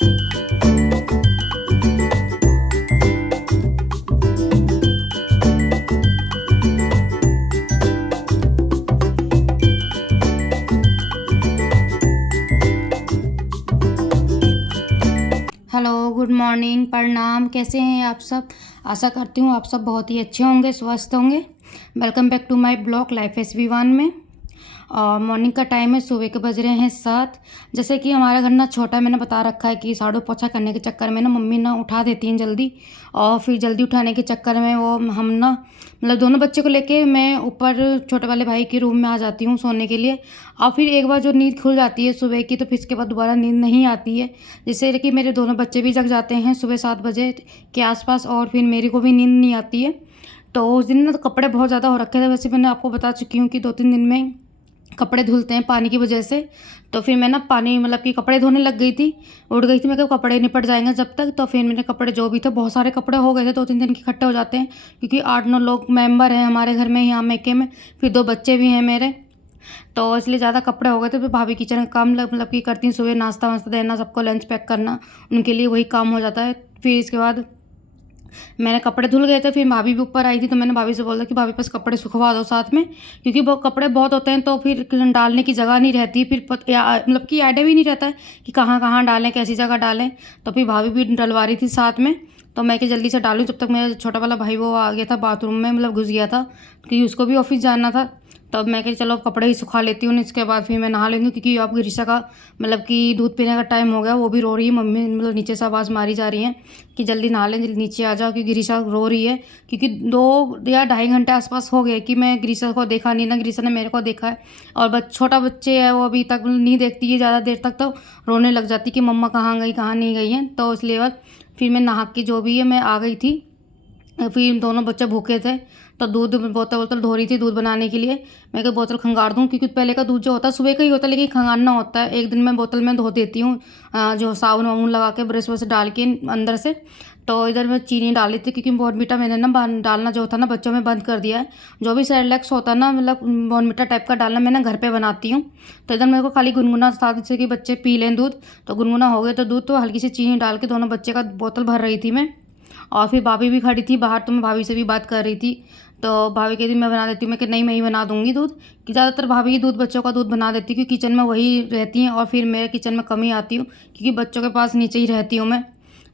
Hello, good morning, प्रणाम। कैसे हैं आप सब? आशा करती हूँ आप सब बहुत ही अच्छे होंगे, स्वस्थ होंगे। Welcome back to my blog life SB1 में। और मॉर्निंग का टाइम है, सुबह के बज रहे हैं 7। जैसे कि हमारा घर ना छोटा है, मैंने बता रखा है कि झाड़ू पोछा करने के चक्कर में ना मम्मी ना उठा देती हैं जल्दी। और फिर जल्दी उठाने के चक्कर में वो हम ना मतलब दोनों बच्चे को लेके मैं ऊपर छोटे वाले भाई के रूम में आ जाती हूँ सोने के लिए। और फिर एक बार जो नींद खुल जाती है सुबह की, तो फिर इसके बाद दोबारा नींद नहीं आती है। जिससे कि मेरे दोनों बच्चे भी जग जाते हैं सुबह 7 बजे के आसपास, और फिर मेरी को भी नींद नहीं आती है। तो उस दिन ना तो कपड़े बहुत ज़्यादा हो रखे थे। वैसे मैंने आपको बता चुकी हूँ कि 2-3 दिन में कपड़े धुलते हैं पानी की वजह से। तो फिर मैं ना पानी मतलब कि कपड़े धोने लग गई थी, उठ गई थी। मैं कहा कपड़े निपट जाएंगे जब तक। तो फिर मेरे कपड़े जो भी थे, बहुत सारे कपड़े हो गए थे, 2-3 दिन के इकट्ठे हो जाते हैं, क्योंकि 8-9 लोग मेंबर हैं हमारे घर में यहाँ मैके में। फिर 2 बच्चे भी हैं मेरे, तो इसलिए ज़्यादा कपड़े हो गए थे। फिर भाभी किचन का काम मतलब कि करती हैं, सुबह नाश्ता वास्ता देना, सबको लंच पैक करना, उनके लिए वही काम हो जाता है। फिर इसके बाद मेरे कपड़े धुल गए थे। फिर भाभी भी ऊपर आई थी, तो मैंने भाभी से बोला कि भाभी पास कपड़े सुखवा दो साथ में, क्योंकि वो कपड़े बहुत होते हैं तो फिर डालने की जगह नहीं रहती। फिर मतलब कि आइडिया भी नहीं रहता है कि कहाँ कहाँ डालें, कैसी जगह डालें। तो फिर भाभी भी डलवा रही थी साथ में। तो मैं कि जल्दी से डालूँ, जब तक मेरा छोटा वाला भाई वो आ गया था बाथरूम में, मतलब घुस गया था, क्योंकि उसको भी ऑफिस जाना था। तब मैं कही चलो अब कपड़े ही सुखा लेती हूँ, इसके बाद फिर मैं नहा लेंगी, क्योंकि अब ऋषा का मतलब कि दूध पीने का टाइम हो गया। वो भी रो रही है, मम्मी मतलब नीचे से आवाज़ मारी जा रही है कि जल्दी नहा लें, जल्दी नीचे आ जाओ, क्योंकि ऋषा रो रही है। क्योंकि 2 या ढाई घंटे आसपास हो गए कि मैं ऋषा को देखा नहीं, ना ऋषा ने मेरे को देखा है। और छोटा बच्चे है, वो अभी तक नहीं देखती है ज़्यादा देर तक, तो रोने लग जाती कि मम्मा कहाँ गई, कहाँ नहीं गई है। तो इसलिए बाद फिर मैं नहा के जो भी है मैं आ गई थी। फिर दोनों बच्चे भूखे थे, तो दूध बोतल बोतल धो रही थी दूध बनाने के लिए। मैं कहा बोतल खंगार दूँ, क्योंकि पहले का दूध जो होता है सुबह का ही होता है, लेकिन खंगारना होता है। एक दिन मैं बोतल में धो देती हूँ, जो साबुन वाबुन लगा के ब्रश व्रश डाल के अंदर से। तो इधर मैं चीनी डाली थी, क्योंकि बॉर्नवीटा मैंने ना डालना जो था ना बच्चों में बंद कर दिया है। जो भी सेरेलैक्स होता है ना, मतलब बॉर्नवीटा टाइप का डालना मैं ना घर पे बनाती हूँ। तो इधर मेरे को खाली गुनगुना था, जिससे कि बच्चे पी लें दूध। तो गुनगुना हो गए तो दूध, तो हल्की सी चीनी डाल के दोनों बच्चे का बोतल भर रही थी मैं। और फिर भाभी भी खड़ी थी बाहर, तो मैं भाभी से भी बात कर रही थी। तो भाभी कहती मैं बना देती हूँ। मैं कि नहीं, मैं ही बना दूँगी दूध, कि ज़्यादातर भाभी ही दूध बच्चों का दूध बना देती, क्योंकि किचन में वही रहती हैं। और फिर मेरे किचन में कम ही आती हूँ, क्योंकि बच्चों के पास नीचे ही रहती हूँ मैं।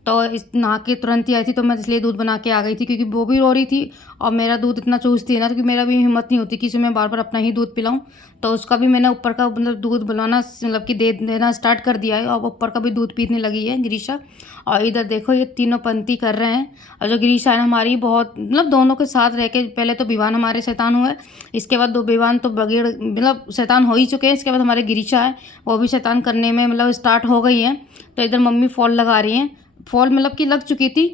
तो इस नहा के तुरंत ही आई थी, तो मैं इसलिए दूध बना के आ गई थी, क्योंकि वो भी रो रही थी। और मेरा दूध इतना चूसती है ना, क्योंकि मेरा भी हिम्मत नहीं होती कि इसे मैं बार बार अपना ही दूध पिलाऊं। तो उसका भी मैंने ऊपर का मतलब दूध बनवाना मतलब कि दे देना स्टार्ट कर दिया है, और ऊपर का भी दूध पीने लगी है गिरीशा। और इधर देखो ये तीनों पंक्ति कर रहे हैं। और जो गिरीशा है हमारी, बहुत मतलब दोनों के साथ रह के, पहले तो विवान हमारे शैतान हुए, इसके बाद 2 विवान तो बगैर मतलब शैतान हो ही चुके हैं। इसके बाद हमारे गिरीशा है, वो भी शैतान करने में मतलब स्टार्ट हो गई हैं। तो इधर मम्मी फॉल लगा रही हैं। फॉल मतलब कि लग चुकी थी,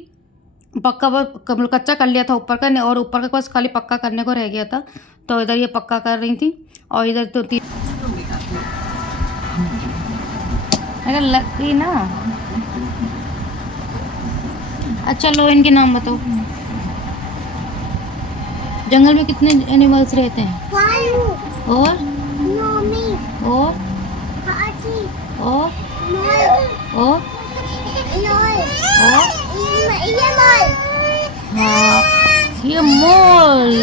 पक्का वो कच्चा कर लिया था ऊपर का, और ऊपर का बस खाली पक्का करने को रह गया था। तो इधर ये पक्का कर रही थी। और इधर तो अगर लग गई ना। अच्छा लो, इनके नाम बताओ। जंगल में कितने एनिमल्स रहते हैं? और और और और हाँ, ये मोल।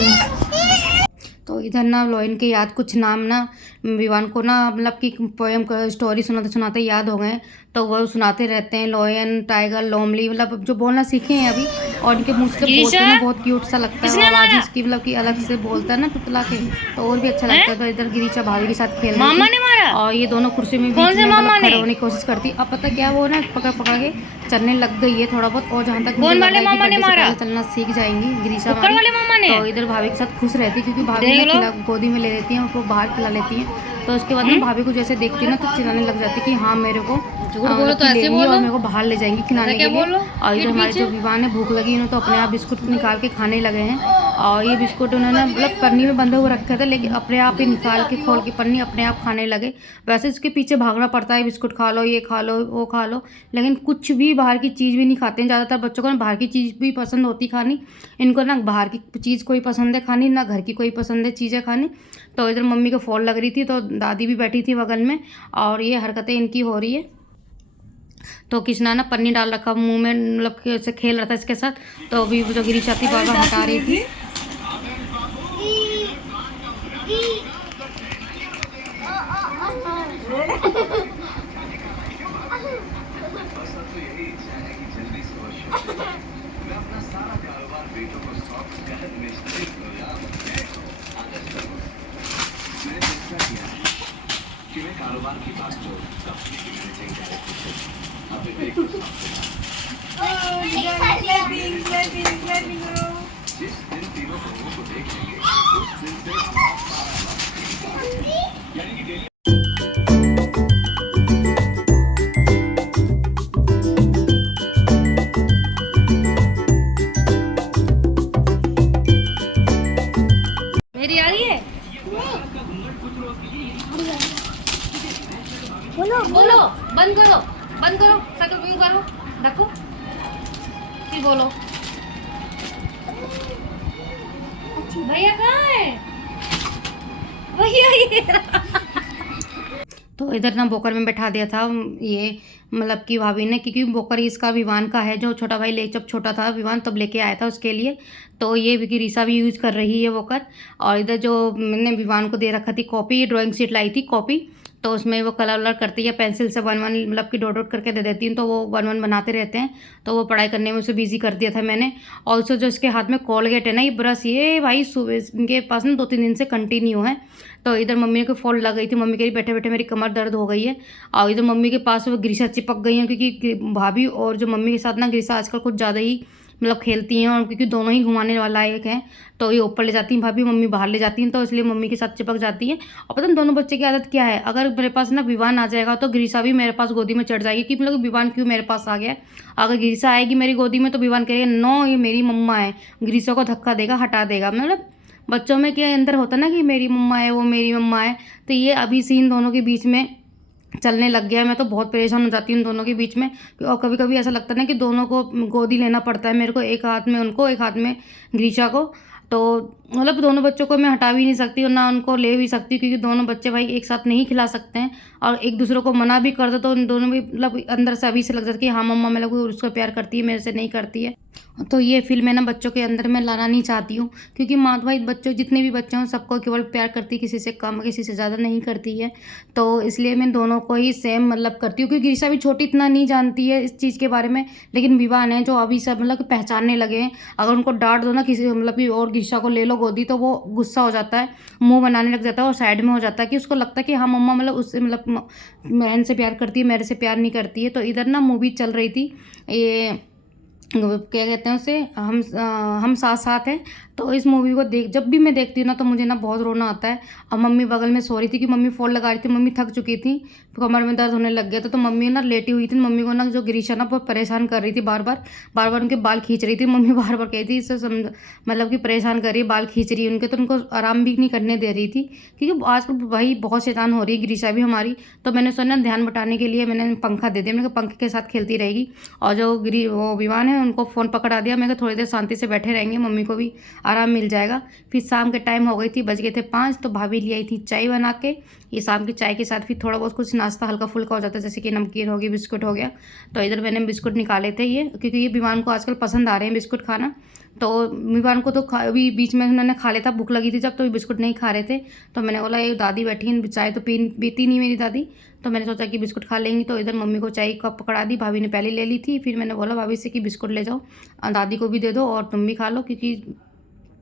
तो इधर ना लोयन के याद कुछ नाम ना विवान को ना मतलब कि पोएम का स्टोरी सुनाते सुनाते याद हो गए। तो वो सुनाते रहते हैं, लोयन, टाइगर, लोमली, मतलब जो बोलना सीखे हैं अभी। और इनके मुंह से बोलते हैं ना, बहुत क्यूट सा लगता है। आवाज़ इसकी मतलब कि अलग से बोलता है ना टुटला के, तो और भी अच्छा लगता है। तो इधर गिरीशा भाभी के साथ खेल रही थी, और ये दोनों कुर्सी में बीच में मतलब खड़े होने की कोशिश करती। अब पता क्या, वो ना पकड़ पकड़ के चलने लग गई है थोड़ा बहुत। और जहाँ तक मुझे लग रहा है कि बर्थडे से पहले चलना सीख जाएंगी गिरीशा हमारी। तो इधर भाभी के साथ खुश रहती, क्योंकि भाभी ना गोदी में ले लेती हैं, उसको बाहर खिला लेती हैं। तो उसके बाद में भाभी को जैसे देखती है ना, तो चिल्लाने लग जाती कि हाँ मेरे को बोलो तो ऐसे बोलो, और मेरे को बाहर ले जाएंगी खिलाने के लिए। और इधर हमारे जो विवान है भूख लगी, इन्होंने तो अपने आप बिस्कुट निकाल के खाने लगे हैं। और ये बिस्कुट उन्होंने मतलब पन्नी में बंधे हुए रखे थे, लेकिन अपने आप ही निकाल के खोल के पन्नी अपने आप खाने लगे। वैसे इसके पीछे भागना पड़ता है, बिस्कुट खा लो, ये खा लो, वो खा लो, लेकिन कुछ भी बाहर की चीज़ भी नहीं खाते हैं। ज़्यादातर बच्चों को ना बाहर की चीज़ भी पसंद होती खानी। इनको ना बाहर की चीज़ कोई पसंद है खानी, ना घर की कोई पसंद है चीज़ें खानी। तो इधर मम्मी को फॉल लग रही थी, तो दादी भी बैठी थी बगल में, और ये हरकतें इनकी हो रही है। तो कृष्णा ना पन्नी डाल रखा मुंह में, मतलब कि ऐसे खेल रहा था इसके साथ। तो अभी जो गिरीशा थी बार बार हटा रही थी। कारोबार की बात जो कंपनी की मैनेजिंग डायरेक्टर जिस दिन तीनों लोगों को देखेंगे उस दिन से यानी कि डेली। मेरी आ रही है, बोलो बोलो, बंद करो बंद करो, शक्ल व्यू करो, रखो फिर बोलो। भैया कहाँ है? भैया ये तो इधर ना बोकर में बैठा दिया था ये, मतलब कि भाभी ने, क्योंकि बोकर इसका विवान का है, जो छोटा भाई ले जब छोटा था विवान तब लेके आया था उसके लिए। तो ये भी रीसा भी यूज़ कर रही है बोकर। और इधर जो मैंने विवान को दे रखा थी कॉपी, ड्राइंग शीट लाई थी कॉपी, तो उसमें वो कलर वलर करती है, पेंसिल से वन वन मतलब कि डॉट डॉट करके दे देती हूँ, तो वो वन वन बनाते रहते हैं। तो वो पढ़ाई करने में उसे बिजी कर दिया था मैंने। ऑल्सो जो इसके हाथ में कोलगेट है ना, ये ब्रश, ये भाई सुबह इनके पास ना 2-3 दिन से कंटिन्यू है। तो इधर मम्मी को फॉल्ट लग गई थी, मम्मी कह रही बैठे बैठे मेरी कमर दर्द हो गई है। और इधर मम्मी के पास वो गिरीशा चिपक गई हैं, क्योंकि भाभी और जो मम्मी के साथ ना गिरीशा आजकल कुछ ज़्यादा ही मतलब खेलती हैं, और क्योंकि दोनों ही घुमाने वाला एक है, तो ये ऊपर ले जाती हैं भाभी, मम्मी बाहर ले जाती हैं, तो इसलिए मम्मी के साथ चिपक जाती है। और पता नहीं दोनों बच्चे की आदत क्या है, अगर मेरे पास ना विवान आ जाएगा तो गिरीशा भी मेरे पास गोदी में चढ़ जाएगी कि मतलब विवान क्यों मेरे पास आ गया। अगर गिरीशा आएगी मेरी गोदी में तो विवान कहेगा नो ये मेरी मम्मा है, गिरीशा को धक्का देगा, हटा देगा। मतलब बच्चों में क्या अंदर होता ना कि मेरी मम्मा है, वो मेरी मम्मा है। तो ये अभी सीन दोनों के बीच में चलने लग गया है। मैं तो बहुत परेशान हो जाती हूँ दोनों के बीच में। और कभी कभी ऐसा लगता है ना कि दोनों को गोदी लेना पड़ता है मेरे को, एक हाथ में उनको, एक हाथ में गिरीशा को। तो मतलब दोनों बच्चों को मैं हटा भी नहीं सकती और ना उनको ले भी सकती, क्योंकि दोनों बच्चे भाई एक साथ नहीं खिला सकते हैं। और एक दूसरे को मना भी कर दो तो उन दोनों भी मतलब अंदर से अभी से लग जाती है कि हाँ मम्मा मतलब उसको प्यार करती है, मेरे से नहीं करती है। तो ये फील मैं ना बच्चों के अंदर मैं लाना नहीं चाहती हूँ, क्योंकि माँ भाई बच्चों जितने भी बच्चे हों सबको केवल प्यार करती, किसी से कम किसी से ज़्यादा नहीं करती है। तो इसलिए मैं दोनों को ही सेम मतलब करती हूँ, क्योंकि गिरीशा भी छोटी इतना नहीं जानती है इस चीज़ के बारे में, लेकिन विवान है जो अभी सब मतलब पहचानने लगे हैं। अगर उनको डांट दो ना किसी मतलब कि और गिरीशा को ले लो गोदी, तो वो गुस्सा हो जाता है, मुँह बनाने लग जाता है और साइड में हो जाता है, कि उसको लगता है कि हाँ मम्मा मतलब उससे मतलब बहन से प्यार करती है, मेरे से प्यार नहीं करती है। तो इधर ना मूवी चल रही थी, ये क्या कहते हैं उसे, हम साथ साथ हैं। तो इस मूवी को जब भी मैं देखती हूँ ना तो मुझे ना बहुत रोना आता है। और मम्मी बगल में सो रही थी कि मम्मी फ़ोन लगा रही थी, मम्मी थक चुकी थी, कमर में दर्द होने लग गया था। तो मम्मी ना लेटी हुई थी, मम्मी को ना जो गिरीशा ना बहुत परेशान कर रही थी, बार बार उनके बाल खींच रही थी। मम्मी बार बार कही थी इससे मतलब कि परेशान कर रही है, बाल खींच रही है उनके, तो उनको आराम भी नहीं करने दे रही थी, क्योंकि आजकल भाई बहुत शैतान हो रही है गिरीशा भी हमारी। तो मैंने सोचा ध्यान बटाने के लिए मैंने पंखा दे दिया, मैंने कहा पंखे के साथ खेलती रहेगी। और जो वो विवान है उनको फ़ोन पकड़ा दिया, मैं थोड़ी देर शांति से बैठे रहेंगे, मम्मी को भी आराम मिल जाएगा। फिर शाम के टाइम हो गई थी, बज गए थे 5, तो भाभी ले आई थी चाय बना के। ये शाम की चाय के साथ फिर थोड़ा बहुत कुछ नाश्ता हल्का फुल्का हो जाता है, जैसे कि नमकीन हो गई, बिस्कुट हो गया। तो इधर मैंने बिस्कुट निकाले थे ये, क्योंकि ये विवान को आजकल पसंद आ रहे हैं बिस्कुट खाना। तो विवान को तो अभी बीच में उन्होंने खा लिया था, भूख लगी थी जब, तो ये बिस्कुट नहीं खा रहे थे। तो मैंने बोला ये दादी बैठी हैं, चाय तो पीती नहीं मेरी दादी, तो मैंने सोचा कि बिस्कुट खा लेंगी। तो इधर मम्मी को चाय कप पकड़ा दी, भाभी ने पहले ले ली थी। फिर मैंने बोला भाभी से कि बिस्कुट ले जाओ, दादी को भी दे दो और तुम भी खा लो, क्योंकि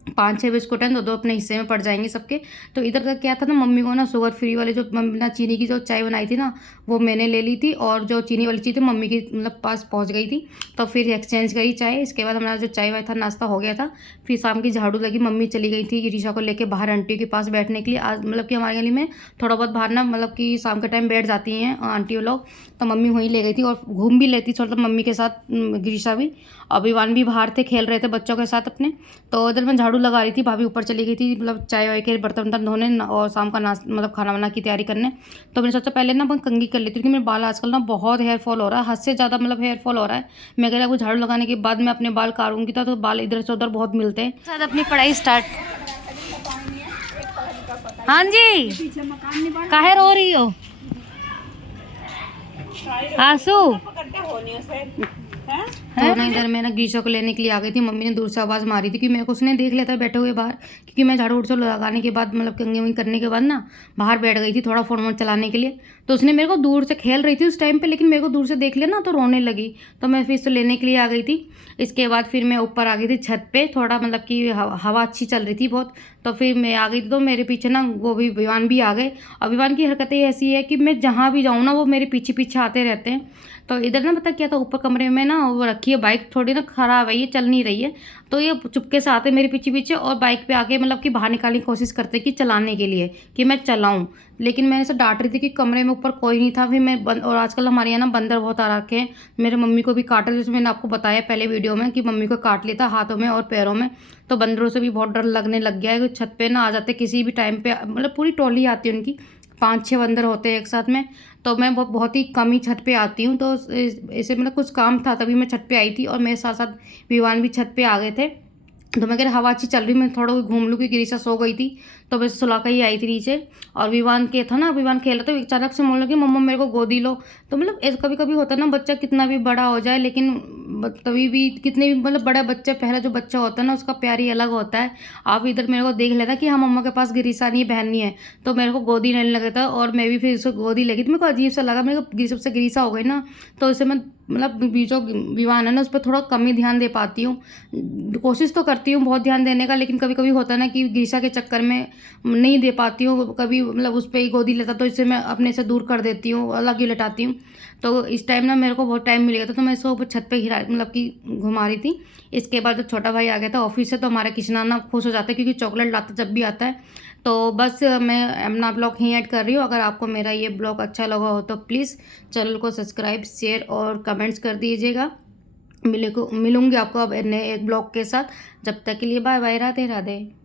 5-6 बिस्कुट हैं, दो अपने हिस्से में पड़ जाएंगे सबके। तो इधर का क्या था ना, मम्मी को ना शुगर फ्री वाले जो ना चीनी की जो चाय बनाई थी ना, वो मैंने ले ली थी, और जो चीनी वाली चीज़ थी मम्मी की मतलब पास पहुंच गई थी। तो फिर एक्सचेंज करी चाय। इसके बाद हमारा जो चाय वाय था नाश्ता हो गया था। फिर शाम की झाड़ू लगी, मम्मी चली गई थी गिरीशा को लेकर बाहर आंटी के पास बैठने के लिए। आज मतलब कि हमारे गली में थोड़ा बहुत बाहर ना मतलब कि शाम के टाइम बैठ जाती हैं आंटी लोग, तो मम्मी वहीं ले गई थी, और घूम भी लेती थोड़ा मम्मी के साथ गिरीशा भी। अभिवान भी बाहर थे, खेल रहे थे बच्चों के साथ अपने। तो इधर मैं झाड़ू लगा रही थी, भाभी ऊपर चली गई थी मतलब चाय वाय के बर्तन वर्तन धोने और शाम का नाश्ता मतलब खाना वाना की तैयारी करने। तो मैंने सोचा पहले ना मैं कंघी कर लेती थी, मेरे बाल आजकल ना बहुत हेयर फॉल हो रहा है, हद से ज़्यादा मतलब हेयर फॉल हो रहा है। मैं कह रहा हूँ झाड़ू लगाने के बाद मैं अपने बाल काटूंगी, तो बाल इधर से उधर बहुत मिलते हैं। शायद अपनी पढ़ाई स्टार्ट। हाँ जी, काहे रो रही हो? आंसू तो ना इधर मैं ना ग्रीशा को लेने के लिए आ गई थी। मम्मी ने दूर से आवाज़ मारी थी कि मेरे को उसने देख लिया था बैठे हुए बाहर, क्योंकि मैं झाड़ू उड़ू लगाने के बाद मतलब कंघी वंगी करने के बाद ना बाहर बैठ गई थी थोड़ा फ़ोन वोन चलाने के लिए। तो उसने मेरे को दूर से खेल रही थी उस टाइम पे, लेकिन मेरे को दूर से देख लिया ना तो रोने लगी। तो मैं फिर से लेने के लिए आ गई थी। इसके बाद फिर मैं ऊपर आ गई थी छत पे, थोड़ा मतलब कि हवा अच्छी चल रही थी बहुत। तो फिर मैं आ गई थी, तो मेरे पीछे ना वो भी विवान भी आ गए। और विवान की हरकतें ऐसी है कि मैं जहाँ भी जाऊँ ना वो मेरे पीछे पीछे आते रहते हैं। तो इधर ना पता क्या था, ऊपर कमरे में ना वो रखी है बाइक, थोड़ी ना ख़राब है, ये चल नहीं रही है। तो ये चुपके से आते मेरे पीछे पीछे और बाइक पे आके मतलब कि बाहर निकालने की कोशिश करते कि चलाने के लिए कि मैं चलाऊं। लेकिन मैंने से डांट रही थी कि कमरे में ऊपर कोई नहीं था। फिर मैं और आजकल हमारे यहाँ ना बंदर बहुत आ रखे हैं, मेरे मम्मी को भी काटा, जैसे मैंने आपको बताया पहले वीडियो में कि मम्मी को काट लेता हाथों में और पैरों में। तो बंदरों से भी बहुत डर लगने लग गया है। छत पे ना आ जाते किसी भी टाइम पे, मतलब पूरी टोली आती है उनकी, 5-6 बंदर होते हैं एक साथ में। तो मैं बहुत ही कम ही छत पे आती हूँ। तो ऐसे मतलब कुछ काम था तभी मैं छत पे आई थी, और मेरे साथ साथ विवान भी छत पे आ गए थे। तो मैं कह रहा हवा अच्छी चल रही, मैं थोड़ा घूम लूँ क्योंकि ऋषा सो गई थी। तो मैं सुला कर ही आई थी नीचे। और विवान के था ना, विवान खेल रहा था, अचानक से बोलने लगी मम्मा मेरे को गोदी लो। तो मतलब ऐसा कभी कभी होता है ना, बच्चा कितना भी बड़ा हो जाए लेकिन तभी भी कितने भी मतलब बड़ा बच्चा, पहला जो बच्चा होता है ना उसका प्यार ही अलग होता है। आप इधर मेरे को देख लेता कि हाँ मम्मा के पास ऋषा नहीं है, बहन नहीं है, तो मेरे को गोदी लेने लगा था और मैं भी फिर उसको गोदी लगी। तो मेरे को अजीब सा लगा, मेरे को सबसे ऋषा हो गई ना, तो इसे मैं मतलब जो विवान है ना उस पर थोड़ा कम ही ध्यान दे पाती हूँ। कोशिश तो करती हूँ बहुत ध्यान देने का, लेकिन कभी कभी होता है ना कि गिरीशा के चक्कर में नहीं दे पाती हूँ। कभी मतलब उस पर ही गोदी लेता तो इससे मैं अपने से दूर कर देती हूँ, अलग ही लटाती हूँ। तो इस टाइम ना मेरे को बहुत टाइम मिल गया था, तो मैं इसको छत पे घिरा मतलब कि घुमा रही थी। इसके बाद जब छोटा भाई आ गया था ऑफिस से, तो हमारा किशना ना खुश हो जाता है क्योंकि चॉकलेट लाता जब भी आता है। तो बस मैं अपना ब्लॉग यहीं ऐड कर रही हूँ। अगर आपको मेरा ये ब्लॉग अच्छा लगा हो तो प्लीज़ चैनल को सब्सक्राइब, शेयर और कमेंट्स कर दीजिएगा। मिलूंगी आपको अब नए एक ब्लॉग के साथ। जब तक के लिए बाय बाय, राधे राधे।